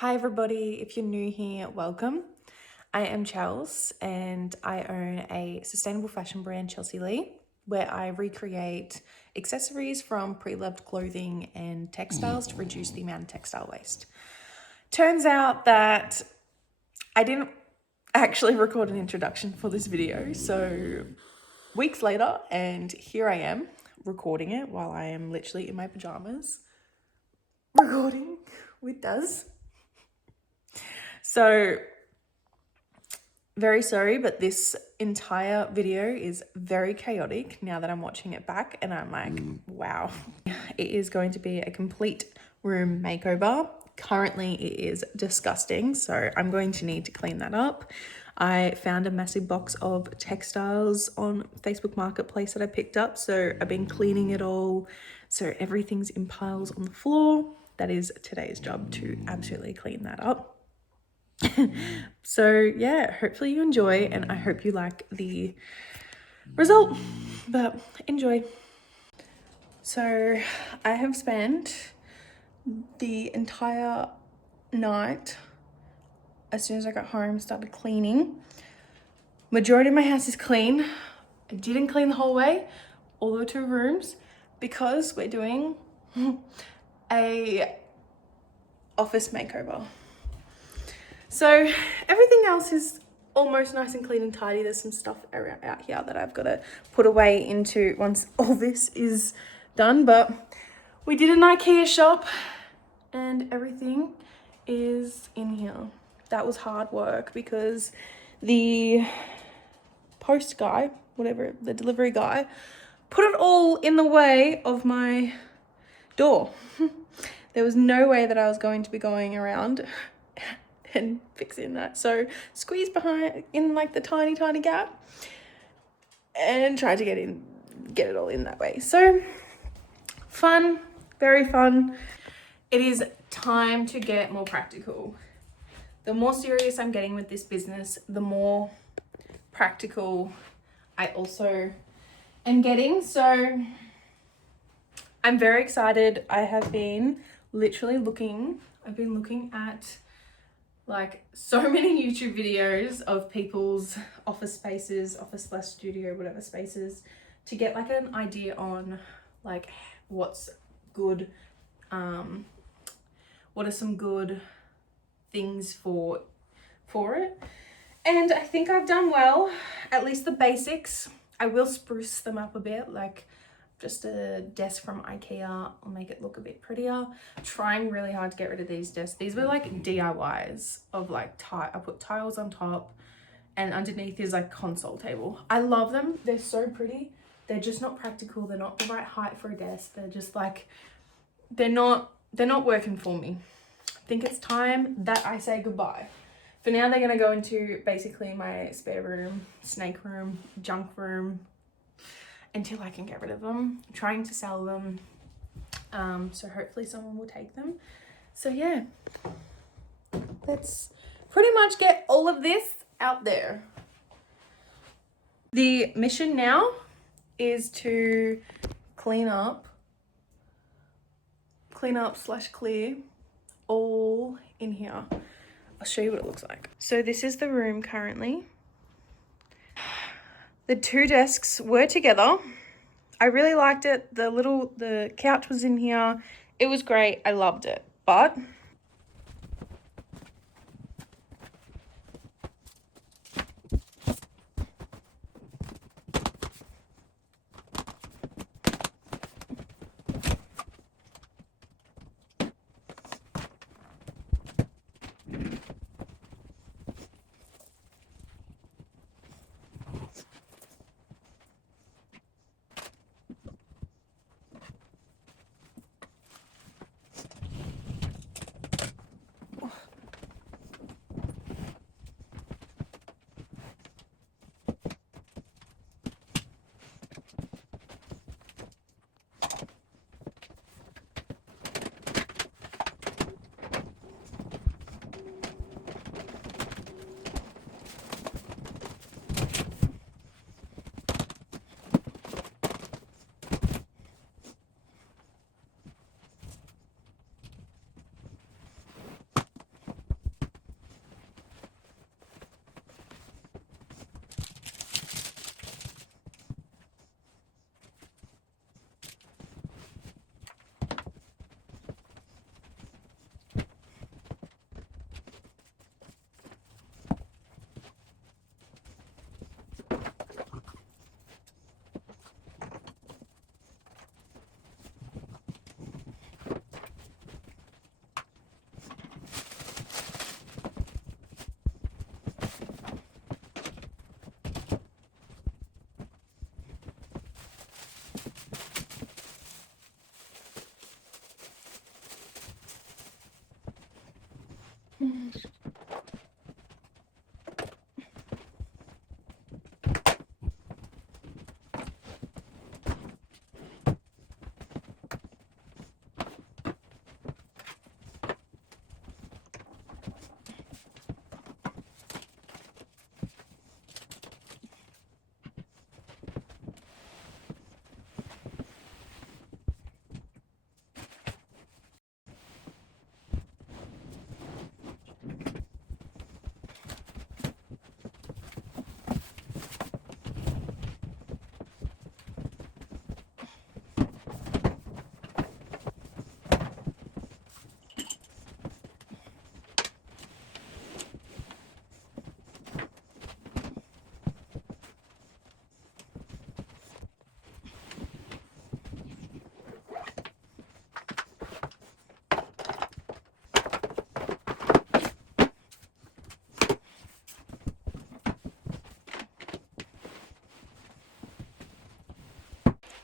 Hi everybody, if you're new here, welcome. I am Chels and I own a sustainable fashion brand, Chelsea Lee, where I recreate accessories from pre-loved clothing and textiles to reduce the amount of textile waste. Turns out that I didn't actually record an introduction for this video, so weeks later, and here I am recording it while I am literally in my pajamas, recording with Daz. So, very sorry, but this entire video is very chaotic now that I'm watching it back and I'm like, wow. It is going to be a complete room makeover. Currently, it is disgusting, so I'm going to need to clean that up. I found a massive box of textiles on Facebook Marketplace that I picked up, so I've been cleaning it all, so everything's in piles on the floor. That is today's job, to absolutely clean that up. So yeah, hopefully you enjoy and I hope you like the result, but enjoy. So I have spent the entire night, as soon as I got home, started cleaning. Majority of my house is clean. I didn't clean the hallway, all the 2 rooms, because we're doing a office makeover. So everything else is almost nice and clean and tidy. There's some stuff around out here that I've got to put away into once all this is done. But we did an IKEA shop and everything is in here. That was hard work because the post guy, whatever, the delivery guy, put it all in the way of my door. There was no way that I was going to be going around and fixing that. So squeeze behind in like the tiny gap and try to get it all in that way. So fun, very fun. It is time to get more practical. The more serious I'm getting with this business, the more practical I also am getting. So I'm very excited. I have been literally looking at like so many YouTube videos of people's office spaces, office/studio, whatever spaces, to get like an idea on like what's good, what are some good things for it. And I think I've done well, at least the basics. I will spruce them up a bit, like just a desk from IKEA. I'll make it look a bit prettier. Trying really hard to get rid of these desks. These were like DIYs of like I put tiles on top and underneath is like console table. I love them. They're so pretty. They're just not practical. They're not the right height for a desk. They're just like, they're not working for me. I think it's time that I say goodbye. For now, they're gonna go into basically my spare room, snake room, junk room, until I can get rid of them. I'm trying to sell them, so hopefully someone will take them. So yeah, let's pretty much get all of this out there. The mission now is to clean up / clear all in here. I'll show you what it looks like. So this is the room currently. The 2 desks were together. I really liked it. The couch was in here. It was great. I loved it. But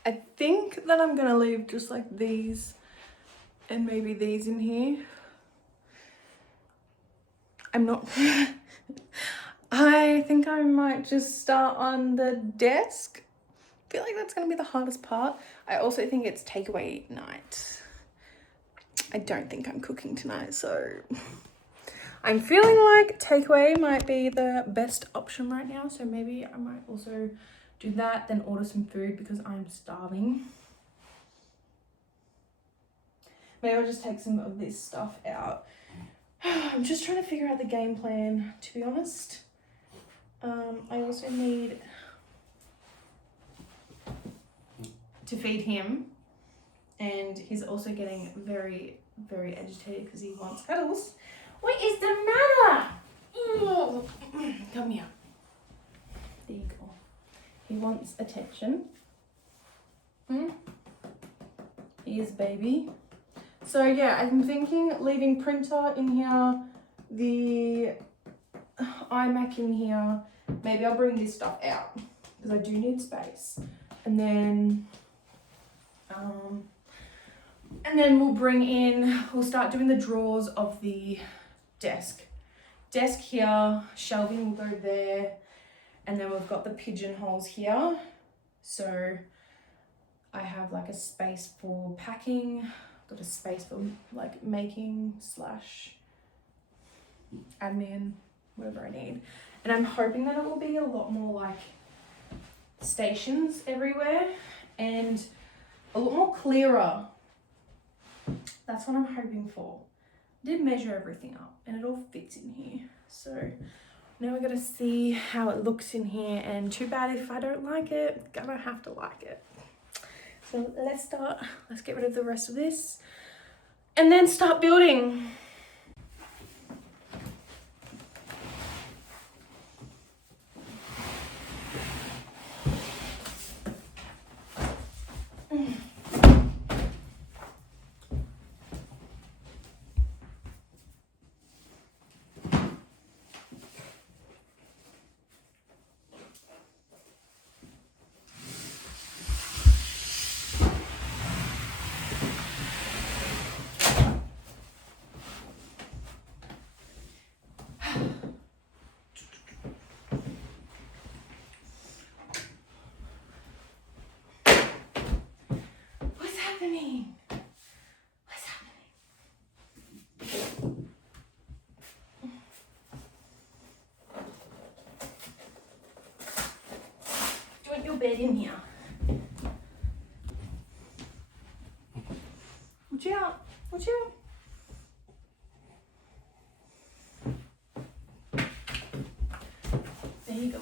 I think that I'm gonna leave just like these and maybe these in here. I'm not. I think I might just start on the desk. I feel like that's gonna be the hardest part. I also think it's takeaway night. I don't think I'm cooking tonight, so I'm feeling like takeaway might be the best option right now. So maybe I might also do that, then order some food because I'm starving. Maybe I'll just take some of this stuff out. I'm just trying to figure out the game plan, to be honest. I also need to feed him, and he's also getting very, very agitated because he wants cuddles. What is the matter? Oh, come here. There you go. He wants attention. He is baby. So yeah, I'm thinking leaving printer in here, the iMac in here. Maybe I'll bring this stuff out because I do need space. And then we'll start doing the drawers of the desk. Desk here, shelving will go there. And then we've got the pigeonholes here. So I have like a space for packing, got a space for like making / admin, whatever I need. And I'm hoping that it will be a lot more like stations everywhere and a lot more clearer. That's what I'm hoping for. I did measure everything up and it all fits in here. So now we're gonna see how it looks in here, and too bad if I don't like it, gonna have to like it. So let's get rid of the rest of this and then start building. What's happening? Do you want your bed in here? Watch out. Watch out. There you go.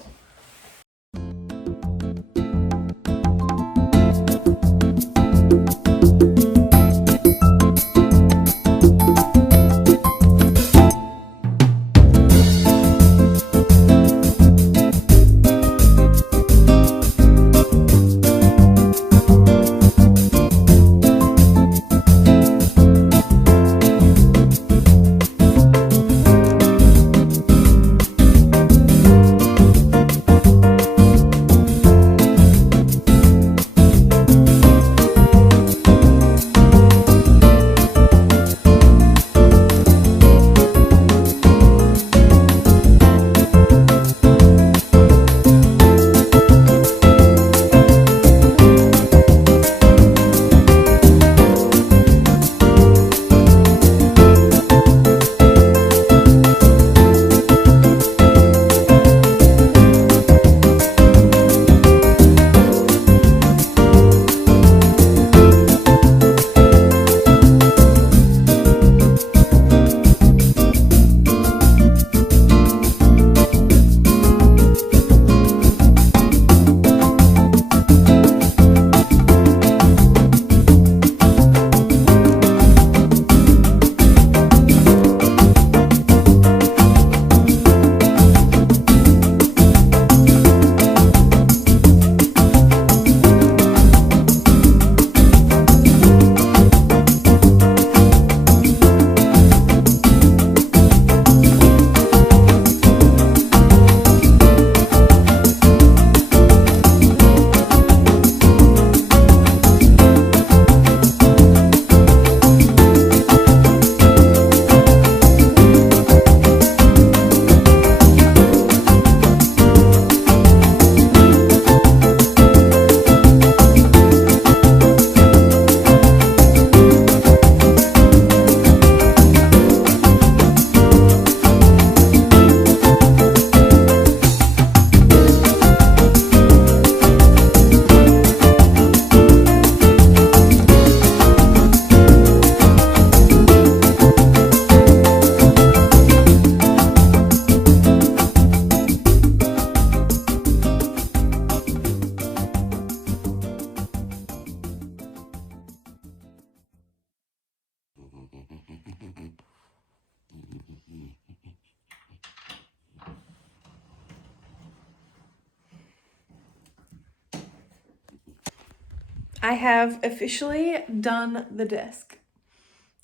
I have officially done the desk.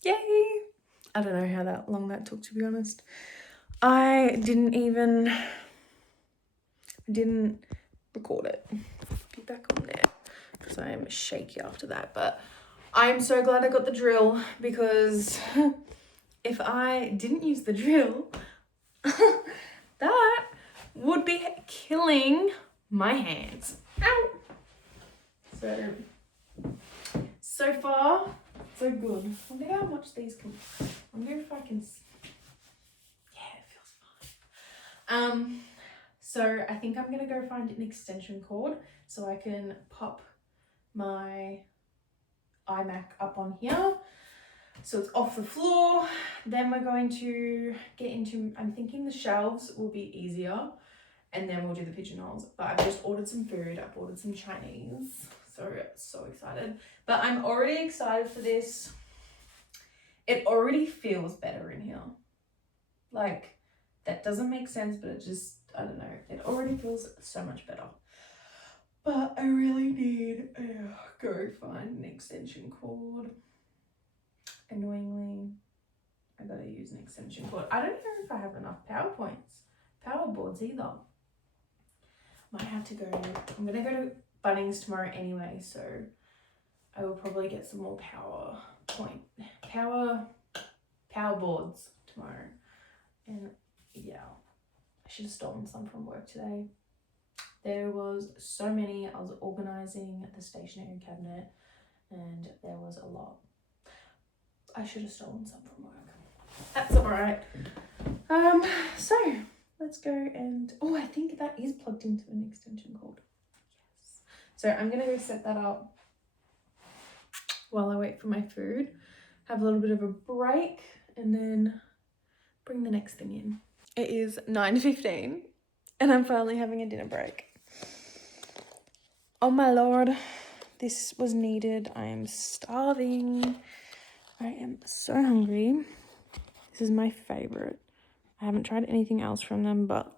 Yay! I don't know how long that took, to be honest. I didn't record it. Be back on there because I am shaky after that. But I'm so glad I got the drill, because if I didn't use the drill, that would be killing my hands. Ow! So far, so good. I wonder how much these can. I wonder if I can. Yeah, it feels fine. So I think I'm gonna go find an extension cord so I can pop my iMac up on here, so it's off the floor. Then we're going to get into, I'm thinking the shelves will be easier, and then we'll do the pigeonholes. But I've just ordered some food. I've ordered some Chinese, so excited. But I'm already excited for this. It already feels better in here. Like, that doesn't make sense, but it just, I don't know, it already feels so much better. But I really need to go find an extension cord. Annoyingly, I gotta use an extension cord. I don't know if I have enough power boards either. Might have to go, I'm gonna go to Bunnings tomorrow anyway, so I will probably get some more power boards tomorrow. And yeah, I should have stolen some from work today. There was so many. I was organizing the stationery cabinet and there was a lot. I should have stolen some from work. That's all right. So let's go and, oh, I think that is plugged into an extension cord. Yes. So I'm gonna go set that up while I wait for my food, have a little bit of a break, and then bring the next thing in. It is 9:15 and I'm finally having a dinner break. Oh my lord, this was needed. I am starving. I am so hungry. This is my favorite. I haven't tried anything else from them, but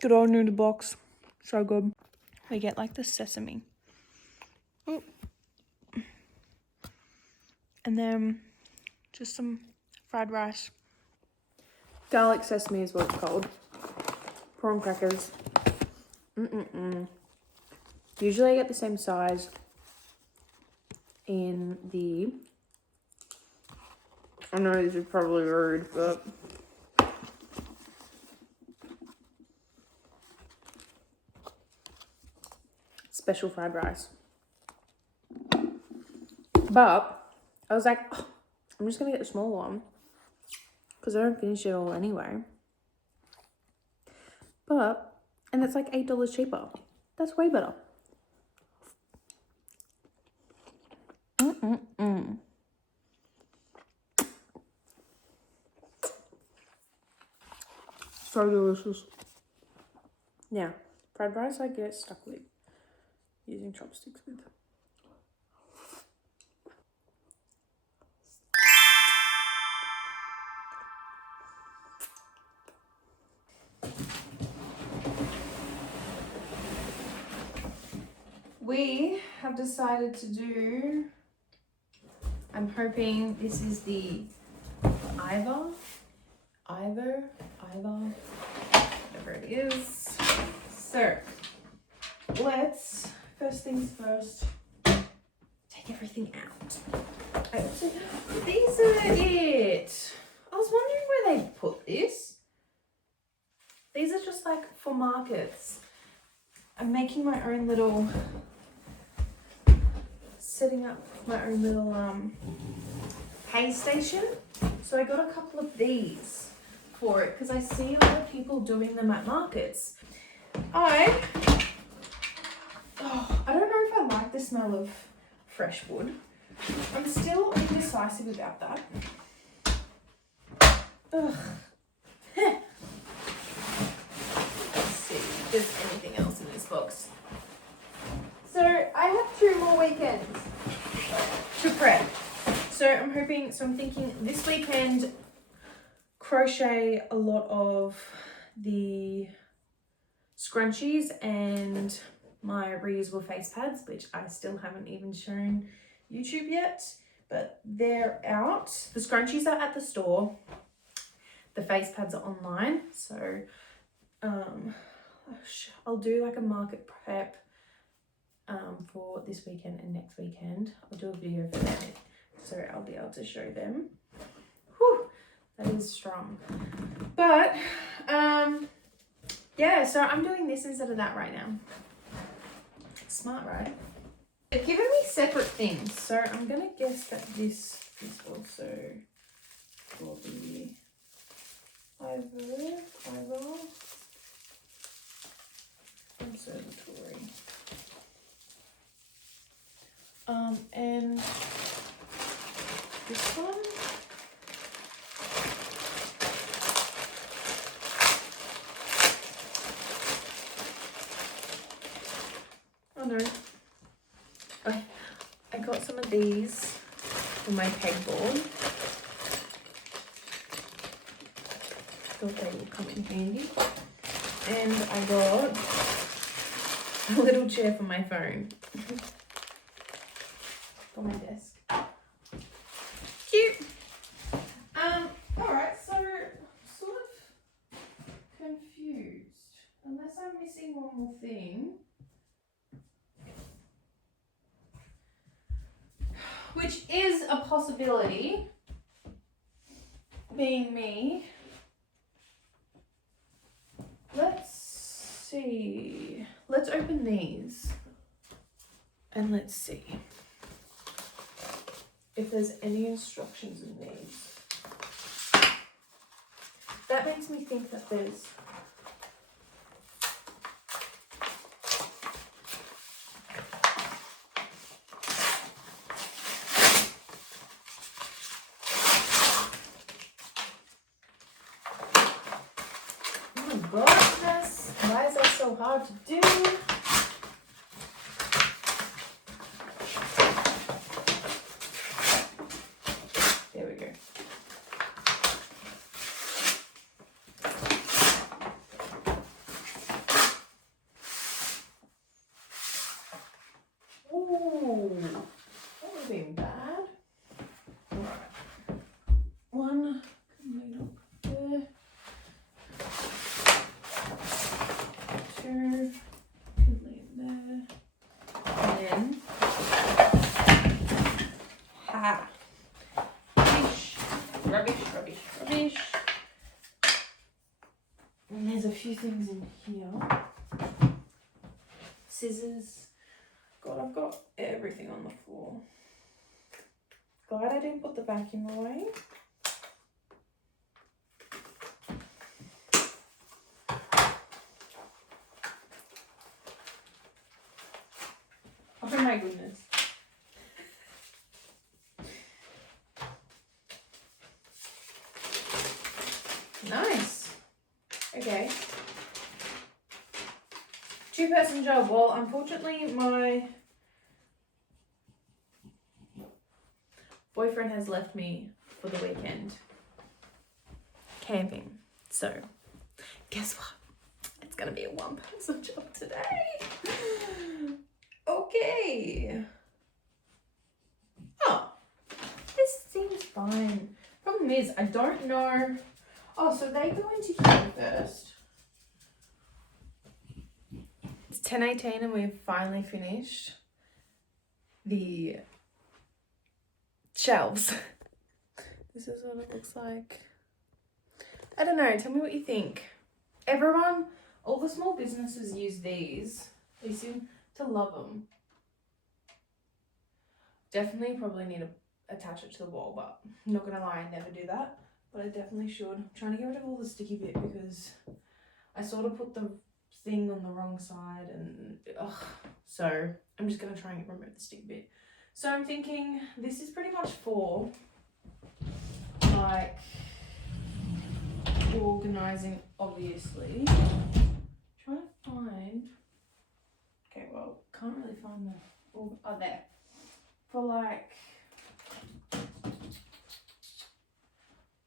good old noodle box, so good. We get like the sesame. Ooh. And then just some fried rice. Garlic sesame is what it's called. Prawn crackers. Usually I get the same size in the, I know this is probably rude, but special fried rice. But I was like, oh, I'm just gonna get the small one because I don't finish it all anyway. And it's like $8 cheaper. That's way better. So delicious. Yeah, fried rice I get stuck with using chopsticks with. We have decided to do, I'm hoping this is the Hiii, whatever it is. So let's, first things first, take everything out. These are it. I was wondering where they put this. These are just like for markets. I'm making my own little, setting up my own little pay station. So I got a couple of these for it because I see a lot of people doing them at markets. I don't know if I like the smell of fresh wood. I'm still indecisive about that. Ugh. Let's see if there's anything else in this box. So I have 2 more weekends to prep. So I'm thinking this weekend crochet a lot of the scrunchies and my reusable face pads, which I still haven't even shown YouTube yet, but they're out. The scrunchies are at the store. The face pads are online. So I'll do like a market prep for this weekend and next weekend. I'll do a video for them, so I'll be able to show them. Whew, that is strong. But yeah, so I'm doing this instead of that right now. Smart, right? They've given me separate things, so I'm gonna guess that this is also for the eyebrow conservatory. And this one. Oh no. I got some of these for my pegboard. Thought they would come in handy. And I got a little chair for my phone. For my desk. Cute. Alright, so sort of confused. Unless I'm missing one more thing. Which is a possibility, being me. Let's see. Let's open these and let's see if there's any instructions in these. That makes me think that there's goodness, why is that so hard to do? There we go. Ooh, that would have been bad. Alright. One can lead up there. Two can lead there. And then ha. Rubbish, rubbish, rubbish. And there's a few things in here. Scissors. God, I've got everything on the floor. Glad I didn't put the vacuum away. Oh my goodness. Nice. Okay. 2-person job. Well, unfortunately, my boyfriend has left me for the weekend camping. So, guess what? It's gonna be a 1-person job today. Okay. Oh, this seems fine. Problem is, I don't know. Oh, so they go into here first. It's 10:18 and we've finally finished the shelves. This is what it looks like. I don't know. Tell me what you think. Everyone, all the small businesses use these. They seem to love them. Definitely probably need to attach it to the wall, but I'm not gonna lie, I never do that. But I definitely should. I'm trying to get rid of all the sticky bit because I sort of put the thing on the wrong side and so I'm just gonna try and remove the sticky bit. So I'm thinking this is pretty much for like organizing, obviously. Trying to find, okay, well, can't really find the, oh, there. For like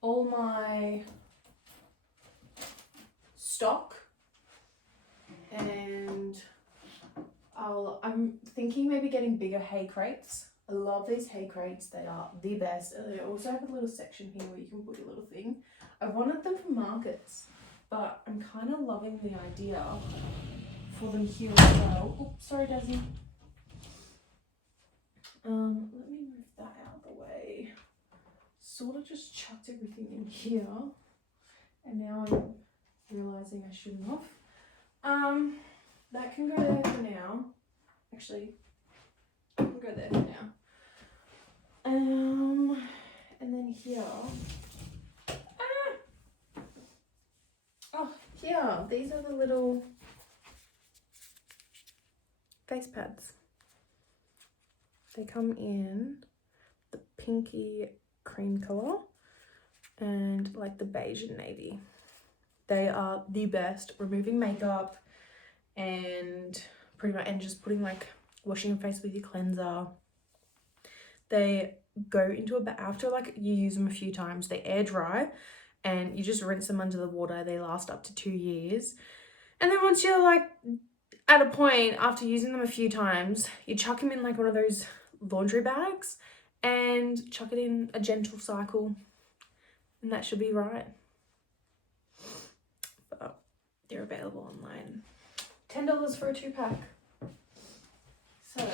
all my stock and getting bigger hay crates. I love these hay crates. They are the best. And they also have a little section here where you can put your little thing. I wanted them for markets, but I'm kind of loving the idea for them here as well. Oops, sorry, Desi. Let me move that out of the way. Sort of just chucked everything in here, and now I'm realizing I shouldn't have. That can go there for now. Actually, we'll go there for now. And then here. Oh, here. These are the little face pads. They come in the pinky cream colour and like the beige and navy. They are the best, removing makeup and pretty much, and just putting like washing your face with your cleanser. They go into a bag after like you use them a few times. They air dry and you just rinse them under the water. They last up to 2 years. And then once you're like at a point after using them a few times, you chuck them in like one of those laundry bags and chuck it in a gentle cycle, and that should be right. But they're available online. $10 for a 2-pack. So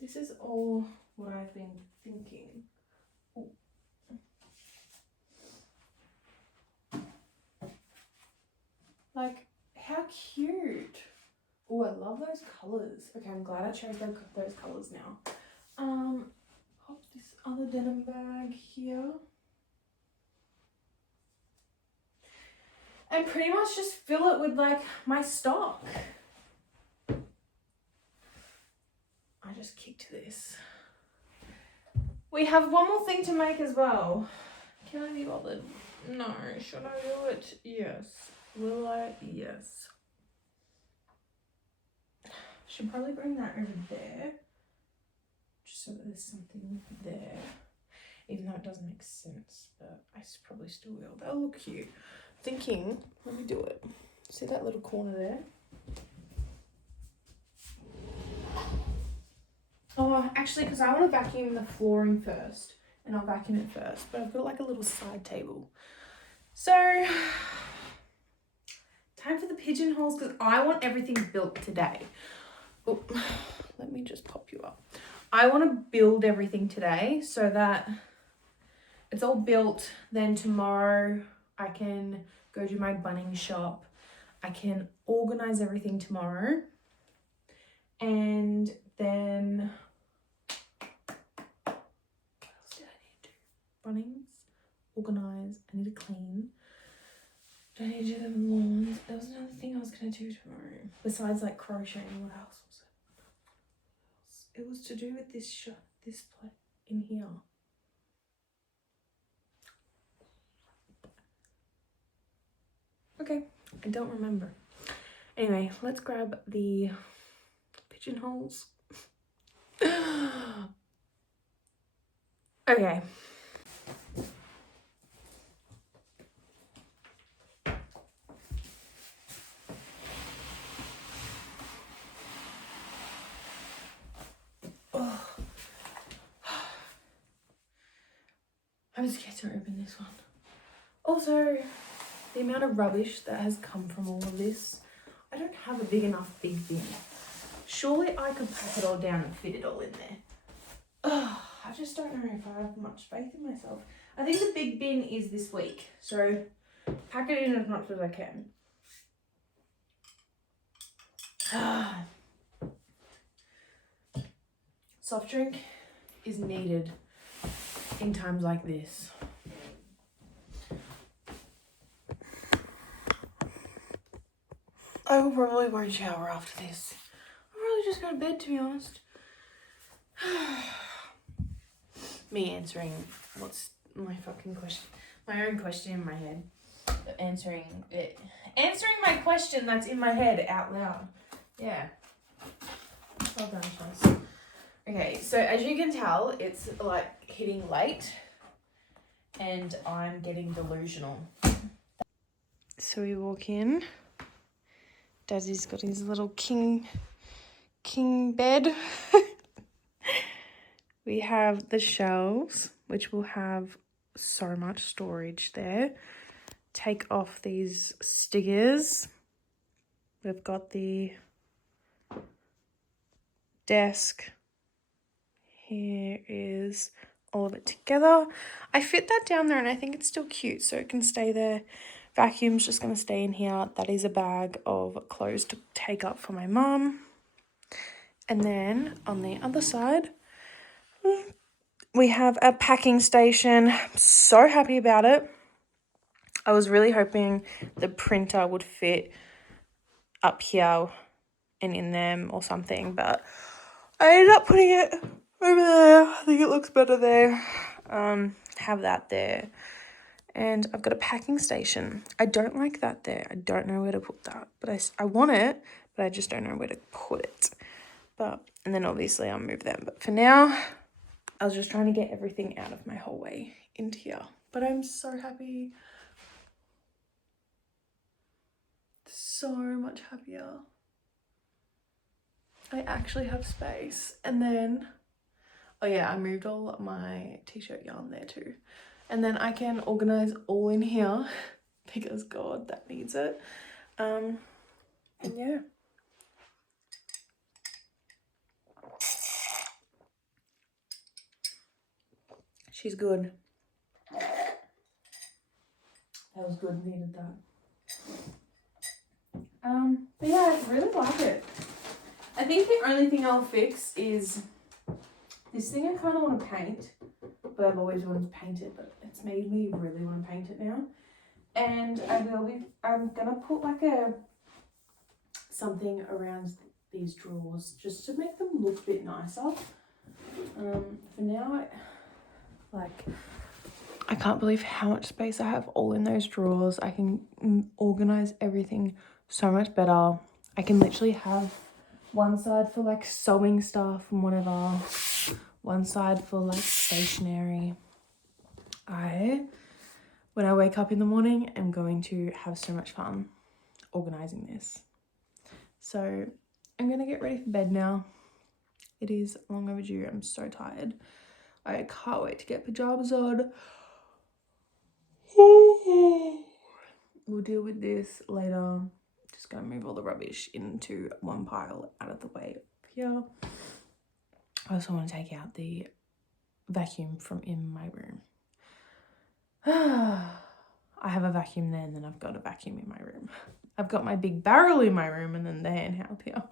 this is all what I've been thinking. Ooh. Like, how cute. Oh, I love those colours. Okay, I'm glad I chose those colours now. Pop this other denim bag here. And pretty much just fill it with like my stock. I just kicked this. We have one more thing to make as well. Can I be bothered? No. Should I do it? Yes. Will I? Yes. Should probably bring that over there, just so that there's something there, even though it doesn't make sense, but I probably still will. That'll look cute. Thinking, let me do it. See that little corner there? Oh, actually, because I want to vacuum the flooring first, and I'll vacuum it first, but I've got like a little side table. So, time for the pigeonholes, because I want everything built today. Oh, let me just pop you up. I want to build everything today so that it's all built. Then tomorrow I can go do my bunning shop. I can organize everything tomorrow. And then what else did I need to do? Bunnings, organize, I need to clean. Do I need to do the lawns? There was another thing I was going to do tomorrow. Besides like crocheting, what else was it? It was to do with this plate in here. Okay, I don't remember. Anyway, let's grab the pigeonholes. Okay. I'm scared to open this one. Also, the amount of rubbish that has come from all of this, I don't have a big enough big bin. Surely I could pack it all down and fit it all in there. I just don't know if I have much faith in myself. I think the big bin is this week, so pack it in as much as I can. Soft drink is needed in times like this. I probably won't shower after this. I'll probably just go to bed, to be honest. Me answering what's my fucking question. My own question in my head. Answering my question that's in my head out loud. Yeah. Well done, Chels. Okay, so as you can tell, it's like hitting late and I'm getting delusional. So we walk in. Daddy's got his little king king bed. We have the shelves, which will have so much storage there. Take off these stickers. We've got the desk. Here is all of it together. I fit that down there and I think it's still cute, so it can stay there. Vacuum's just going to stay in here. That is a bag of clothes to take up for my mum. And then on the other side, we have a packing station. I'm so happy about it. I was really hoping the printer would fit up here and in them or something, but I ended up putting it over there. I think it looks better there. Have that there. And I've got a packing station. I don't like that there. I don't know where to put that, but I want it, but I just don't know where to put it. And then obviously I'll move them. But for now, I was just trying to get everything out of my hallway into here. But I'm so happy. So much happier. I actually have space. And then, oh yeah, I moved all my t-shirt yarn there too. And then I can organize all in here because God, that needs it. And yeah. She's good. That was good, needed that. But yeah, I really like it. I think the only thing I'll fix is this thing I kind of want to paint, but I've always wanted to paint it, but it's made me really want to paint it now. And I'm gonna put like something around these drawers just to make them look a bit nicer. For now, I can't believe how much space I have all in those drawers. I can organize everything so much better. I can literally have one side for like sewing stuff and whatever, one side for like stationery. When I wake up in the morning, I'm going to have so much fun organizing this. So I'm gonna get ready for bed now. It is long overdue. I'm so tired. I can't wait to get pajamas on. We'll deal with this later. Just gonna move all the rubbish into one pile out of the way up here. I also want to take out the vacuum from in my room. I have a vacuum there and then I've got a vacuum in my room. I've got my big barrel in my room and then the handheld here.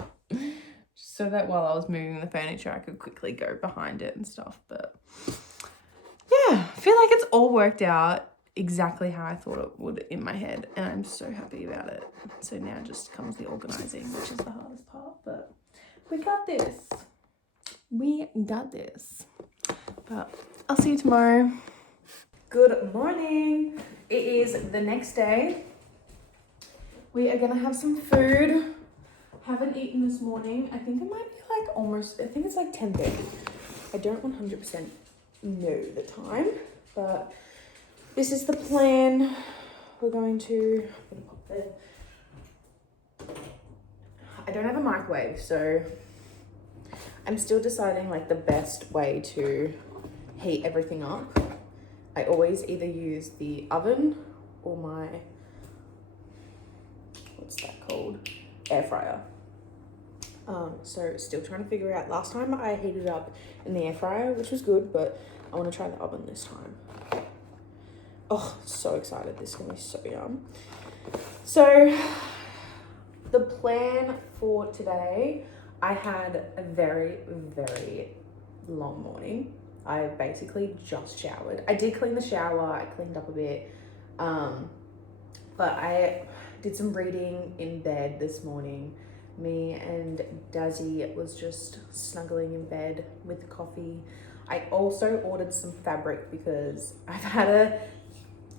So that while I was moving the furniture, I could quickly go behind it and stuff. But yeah, I feel like it's all worked out exactly how I thought it would in my head. And I'm so happy about it. So now just comes the organizing, which is the hardest part. But we got this. We got this. But I'll see you tomorrow. Good morning. It is the next day. We are gonna have some food. Haven't eaten this morning. I think it might be like almost, I think it's like 10:30. I don't 100% know the time, but this is the plan. We're going to, I don't have a microwave, so I'm still deciding like the best way to heat everything up. I always either use the oven or my, what's that called? Air fryer. So still trying to figure out. Last time I heated it up in the air fryer, which was good, but I want to try the oven this time. Oh, so excited. This is going to be so yum. So the plan for today, I had a very, very long morning. I basically just showered. I did clean the shower. I cleaned up a bit. But I did some reading in bed this morning. Me and Dazzy was just snuggling in bed with coffee. I also ordered some fabric because I've had a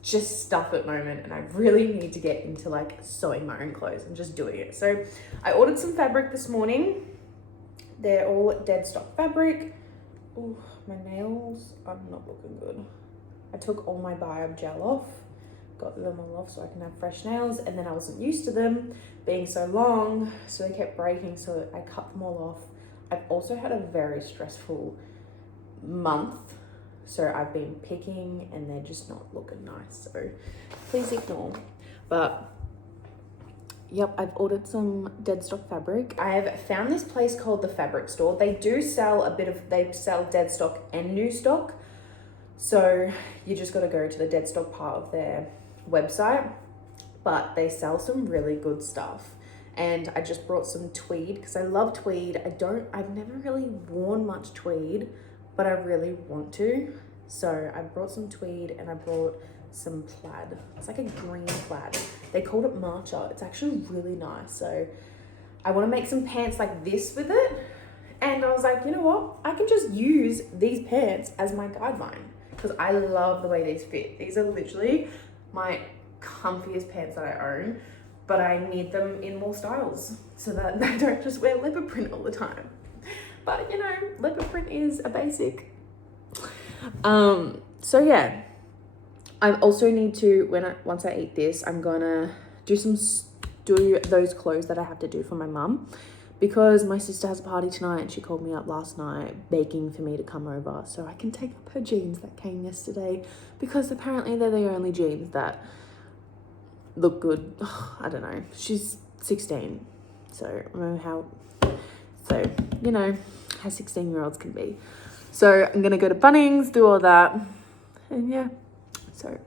just stuff at the moment and I really need to get into like sewing my own clothes and just doing it. So I ordered some fabric this morning. They're all dead stock fabric. Ooh, my nails are not looking good. I took all my Biome gel off got them all off so I can have fresh nails, and then I wasn't used to them being so long, so they kept breaking, so I cut them all off. I've also had a very stressful month, so I've been picking and they're just not looking nice, so please ignore. But yep, I've ordered some dead stock fabric. I have found this place called the Fabric Store. They do sell they sell dead stock and new stock. So you just got to go to the dead stock part of their website, but they sell some really good stuff. And I just brought some tweed because I love tweed. I've never really worn much tweed, but I really want to. So I brought some tweed and I brought some plaid. It's like a green plaid. They called it matcha. It's actually really nice. So I want to make some pants like this with it. And I was like, you know what? I can just use these pants as my guideline because I love the way these fit. These are literally my comfiest pants that I own, but I need them in more styles so that I don't just wear leopard print all the time. But you know, leopard print is a basic. So yeah, I also need to, once I eat this, I'm gonna do those clothes that I have to do for my mum, because my sister has a party tonight and she called me up last night begging for me to come over so I can take up her jeans that came yesterday, because apparently they're the only jeans that look good. I don't know. She's 16, so you know how 16-year-olds can be. So I'm gonna go to Bunnings, do all that, and yeah. So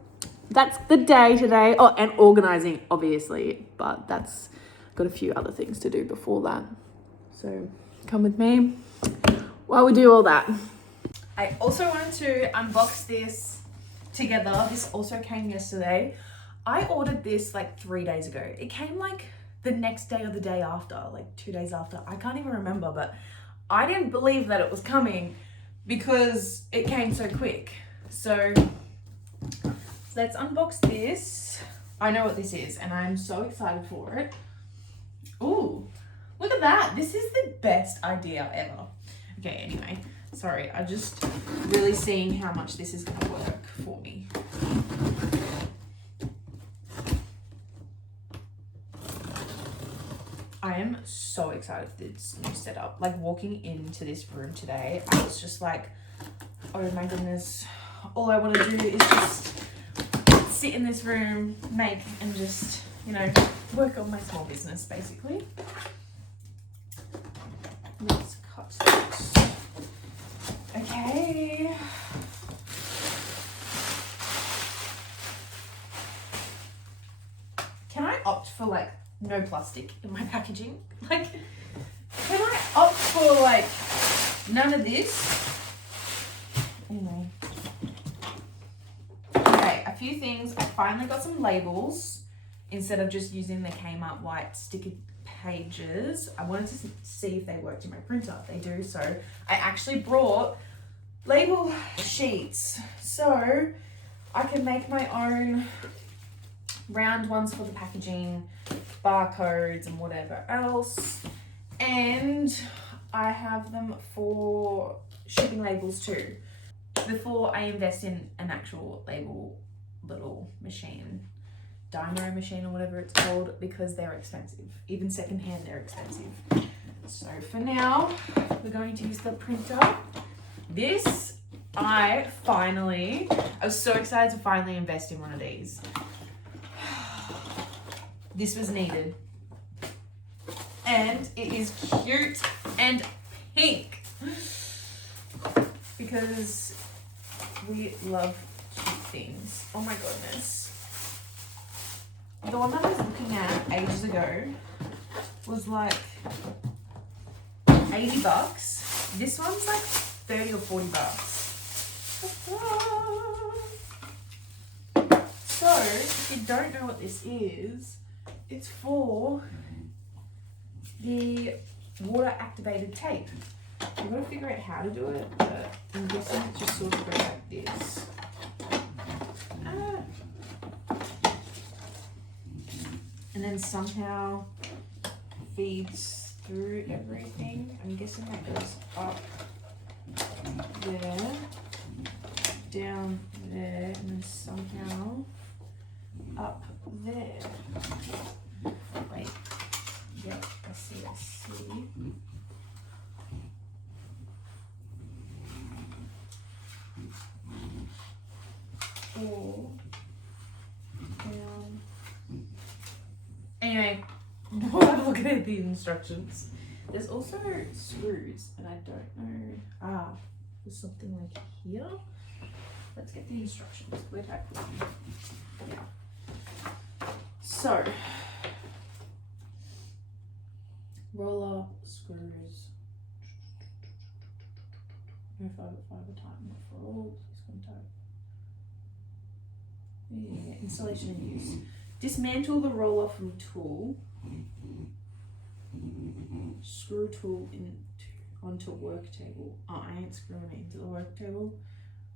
that's the day today. Oh, and organizing, obviously, but that's got a few other things to do before that. So come with me while we do all that. I also wanted to unbox this together. This also came yesterday. I ordered this like 3 days ago. It came like the next day or the day after, like 2 days after. I can't even remember, but I didn't believe that it was coming because it came so quick. So let's unbox this. I know what this is and I'm so excited for it. Ooh, look at that. This is the best idea ever. Okay, anyway, sorry. I'm just really seeing how much this is gonna work for me. I am so excited for this new setup. Like walking into this room today, I was just like, oh my goodness, all I want to do is just sit in this room, make, and just, you know, work on my small business basically. Let's cut this. Okay. Can I opt for like no plastic in my packaging? Like, can I opt for like none of this? Anyway. Okay, a few things. I finally got some labels instead of just using the Kmart white sticker pages. I wanted to see if they worked in my printer. They do, so I actually brought label sheets so I can make my own round ones for the packaging, barcodes and whatever else, and I have them for shipping labels too before I invest in an actual label little machine, dyno machine or whatever it's called, because they're expensive. Even secondhand, they're expensive. So for now we're going to use the printer. This, I was so excited to finally invest in one of these. This was needed. And it is cute and pink. Because we love cute things. Oh my goodness. The one that I was looking at ages ago was like $80. This one's like 30 or 40 bucks. So, if you don't know what this is, it's for the water activated tape. I've got to figure out how to do it, but I'm guessing it just sort of goes like this. And then somehow feeds through everything. I'm guessing that goes up there, down there, and then somehow Anyway, we'll have a look at the instructions. There's also screws, and I don't know. There's something like here. Let's get the instructions. Where did I put them? Yeah. So, roller screws. No fiber type, not for all. Yeah, installation and use. Dismantle the roller from tool. Screw tool onto work table. Oh, I ain't screwing it into the work table.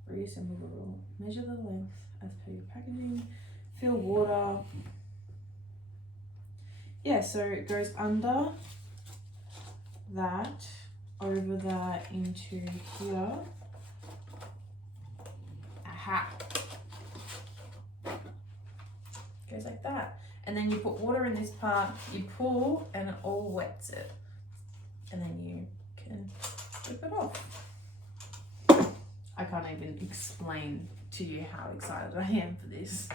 Reassemble the roller. Measure the length as per your packaging. Fill water. Yeah, so it goes under that, over that, into here. Aha. Goes like that. And then you put water in this part, you pull, and it all wets it. And then you can flip it off. I can't even explain to you how excited I am for this.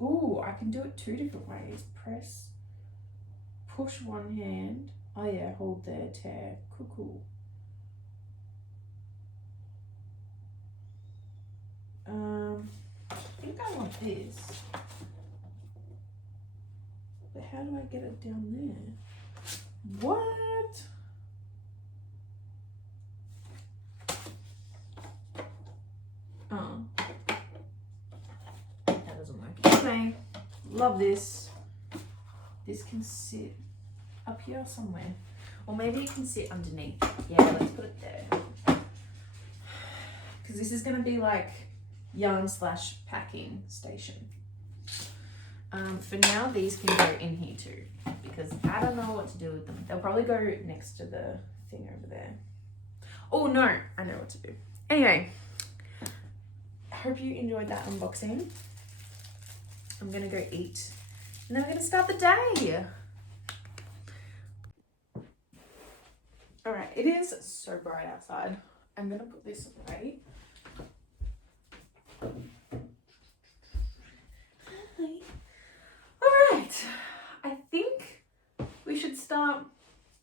Ooh, I can do it 2 different ways. Press, push one hand. Oh yeah, hold there, tear. Cool. I think I want this. But how do I get it down there? What? Oh. That doesn't work. Okay. Love this. This can sit up here somewhere. Or maybe it can sit underneath. Yeah, let's put it there. Because this is going to be like yarn / packing station. For now, these can go in here too, because I don't know what to do with them. They'll probably go next to the thing over there. Oh no, I know what to do. Anyway, I hope you enjoyed that unboxing. I'm gonna go eat, and then we're gonna start the day. All right, it is so bright outside. I'm gonna put this away. Alright, I think we should start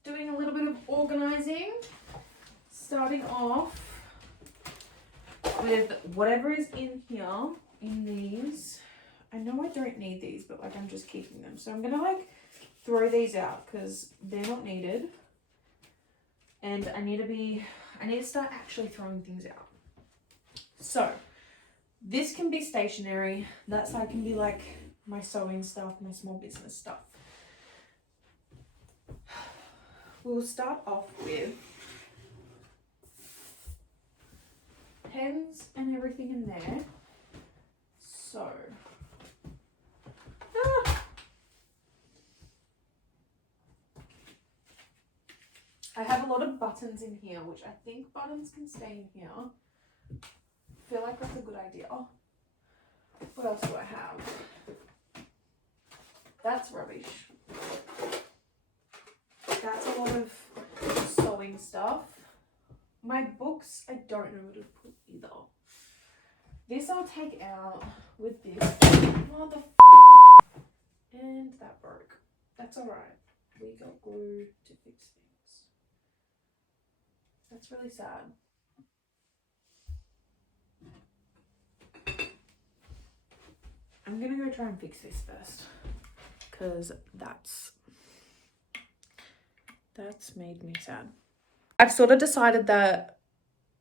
doing a little bit of organizing. Starting off with whatever is in here, in these. I know I don't need these, but like I'm just keeping them. So I'm gonna like throw these out because they're not needed. And I need to start actually throwing things out. So this can be stationary. That side can be like my sewing stuff, my small business stuff. We'll start off with pens and everything in there. So, I have a lot of buttons in here, which I think buttons can stay in here. I feel like that's a good idea. What else do I have? That's rubbish. That's a lot of sewing stuff. My books, I don't know where to put either. This I'll take out with this. And that broke. That's alright. We got glue to fix things. That's really sad. I'm gonna go try and fix this first, because that's made me sad. I've sort of decided that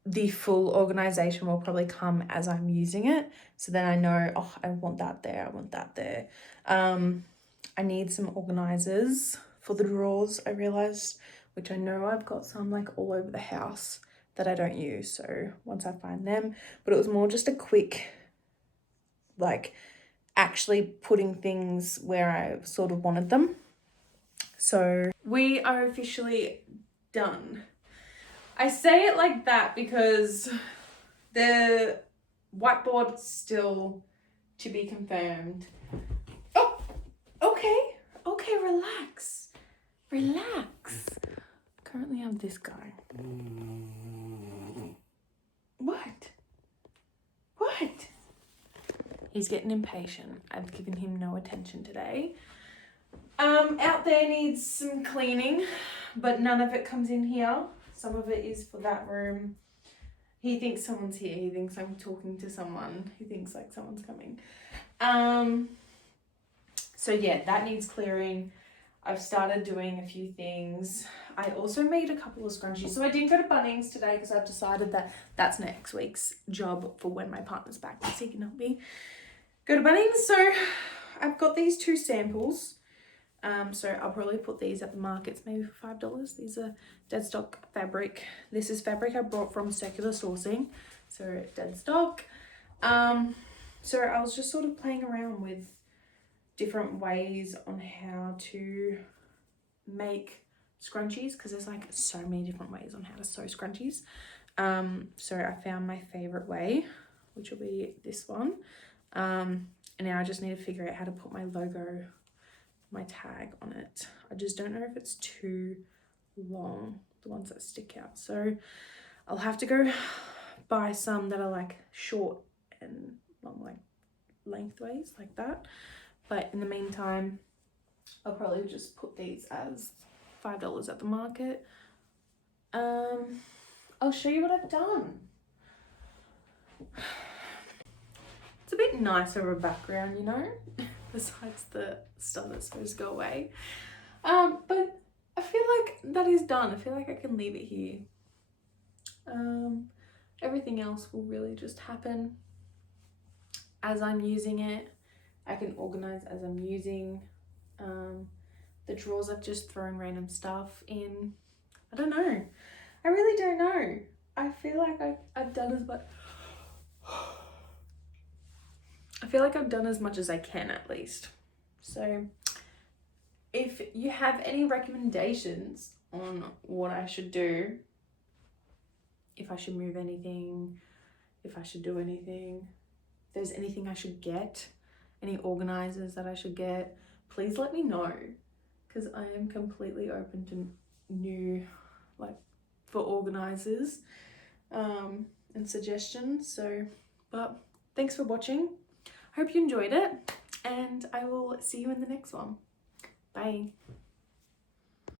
the full organization will probably come as I'm using it. So then I know, oh, I want that there, I want that there. I need some organizers for the drawers, I realized, which I know I've got some like all over the house that I don't use. So once I find them, but it was more just a quick, like actually putting things where I sort of wanted them. So we are officially done. I say it like that because the whiteboard's still to be confirmed. Oh, okay, relax. Currently I have this guy. What? He's getting impatient. I've given him no attention today. Out there needs some cleaning, but none of it comes in here. Some of it is for that room. He thinks someone's here. He thinks I'm talking to someone. He thinks like someone's coming. So yeah, that needs clearing. I've started doing a few things. I also made a couple of scrunchies. So I didn't go to Bunnings today because I've decided that that's next week's job for when my partner's back. So he can help me go to Bunnings. So I've got these 2 samples. So I'll probably put these at the markets maybe for $5. These are dead stock fabric. This is fabric I brought from Circular Sourcing. So dead stock. So I was just sort of playing around with different ways on how to make scrunchies, because there's like so many different ways on how to sew scrunchies. So I found my favorite way, which will be this one. And now I just need to figure out how to put my logo, my tag on it. I just don't know if it's too long, the ones that stick out. So I'll have to go buy some that are like short and long, like lengthways like that. But in the meantime, I'll probably just put these as $5 at the market. I'll show you what I've done. It's a bit nicer of a background, you know, besides the stuff that's supposed to go away. But I feel like that is done. I feel like I can leave it here. Everything else will really just happen as I'm using it. I can organize as I'm using. The drawers, I've just thrown random stuff in. I don't know. I really don't know. I feel like I've done as much. I feel like I've done as much as I can, at least. So if you have any recommendations on what I should do, if I should move anything, if I should do anything, if there's anything I should get, any organizers that I should get, please let me know, because I am completely open to new, like, for organizers and suggestions. So, but thanks for watching. Hope you enjoyed it, and I will see you in the next one. Bye.